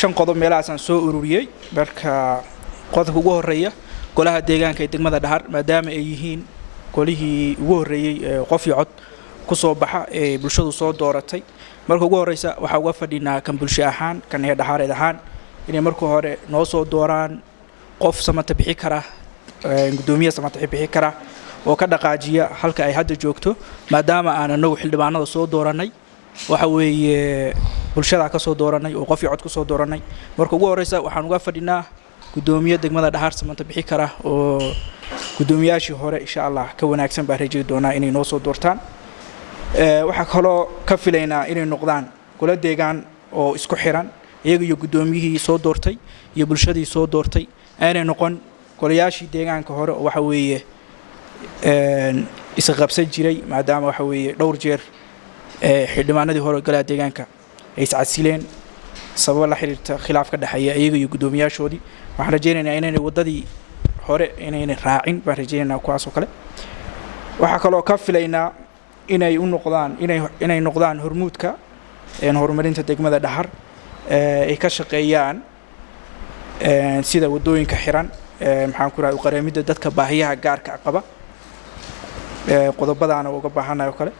shan qodob meelahaas aan soo ururiyay marka qodobka ugu horeeya golaha deegaanka ee degmada Dhahar maadaama ay yihiin golihii ugu horeeyay qof iyo cod ku soo baxa ee bulshadu soo dooratay marka ugu horeysa waxa uga fadhinaa kan bulsho ahaan kan ee Dhahareed ahaan inay marka hore noo soo dooraan qof samata bixi kara gudoomiye samata bixi kara oo ka dhaqaajiya halka ay hadda joogto maadaama aan anagu xildhibaanada soo dooranay waxa weeye bulshada ka soo dooranay oo qof iyo cod ku soo dooranay marka ugu horeysa waxaan uga fadhinaa gudoomiye degmada Dhahar samata bixi kara oo gudoomiyaashii hore insha Allah ka wanaagsan baa rajay doonaa inay noo soo doortaan waxa kaloo ka filaynaa inay noqdaan golo deegaan oo isku xiran iyaga iyo gudoomiyihii soo doortay iyo bulshadii soo doortay aanay noqon golayaashii deegaanka hore oo waxa weeye isa qabsan jiray maadaama waxa weeye dhowr jeer xildhibaanadii hore golaha deegaanka ay iscasileen sabab la xiriirta khilaaf ka dhaxeeya iyaga iyo gudoomiyaashoodii waxaan rajaynaynaa inay wadadii hore inay raacin baan rajaynaynaa kuwaas oo kale waxa kaloo ka filaynaa inay u noqdaan inay noqdaan hormuudka horumarinta degmada Dhahar ay ka shaqeeyaan sida wadooyinka xiran maxaan ku raadin qareemida dadka baahiyaha gaarka qaba qodobadaana uga baahanayo kale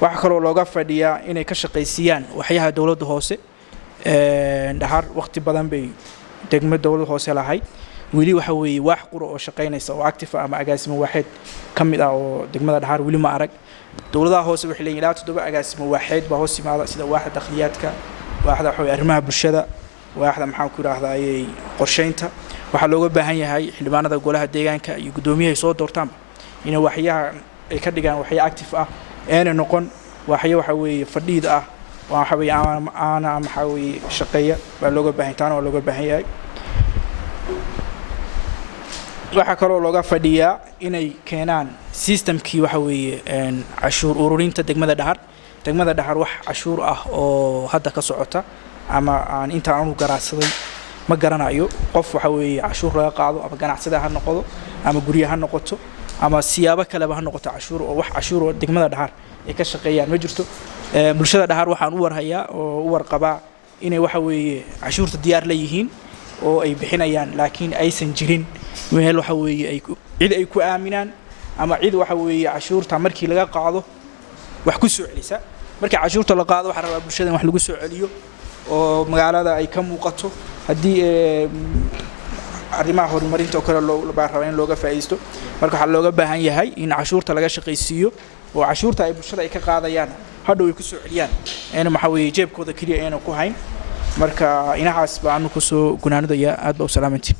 waxa kaloo looga fadhiyaa inay ka shaqeysiyaan waxyaha dawladda hoose Dhahar waqti badan bay degmada dawladda hoose lahayd wili waxa weeye wax quro oo shaqeynaysa oo active ama agaasimo waaxid kamid ah oo degmada Dhahar wili ma arag dawladda hoose waxay leeyihiin ilaa 7 agaasimo waaxid baa hoos yimaada sida waaxda dakhliyaadka waaxda xoog arrimaha bulshada waaxda maxaan ku raahdaayay qorsheynta waxa looga baahan yahay xildhibaanada golaha deegaanka iyo gudoomiyaha soo doortaan inay waxyaha ay ka dhigaan waxya active ah ee noqon waxya waxa weeye fadhiid ah waxa weeye ana waxa weeye shaqeeya baa looga baahan taana oo looga baahan yahay waxa kaloo looga fadhiyaa inay keenaan systemkii waxa weeye cashuur ururinta degmada Dhahar wax cashuur ah oo hadda ka socota ama aan inta aanu garaacsaday ma garanayo qof waxa weeye cashuur laga qaado ama ganacsada ha noqdo ama guriyaha ha noqoto ama siyaabo kale ha noqoto cashuur oo wax cashuur oo degmada Dhahar ay ka shaqeeyaan ma jirto bulshada Dhahar waxaan u warhayaa oo u warqabaa inay waxa weeye cashuurta diyaar la yihiin oo ay bixinayaan laakiin aysan jirin meel waxa weeye cid ay ku aaminaan ama cid waxa weeye cashuurta markii laga qaado wax ku soo celisa markii cashuurta la qaado waxa rabaa bulshada wax lagu soo celiyo oo magaalada ay ka muuqato hadii arrimaha horumarinta oo kale loo baahan in looga faa'iisto marka waxa looga baahan yahay in cashuurta laga shaqeysiiyo oo cashuurta ay bulshada ay ka qaadayaan hadhow ay ku soo celiyaan in waxa weeye jeebkooda kaliya ayna ku hayn marka inahaas baan ku soo gunaanadaya aad baa u salaamantii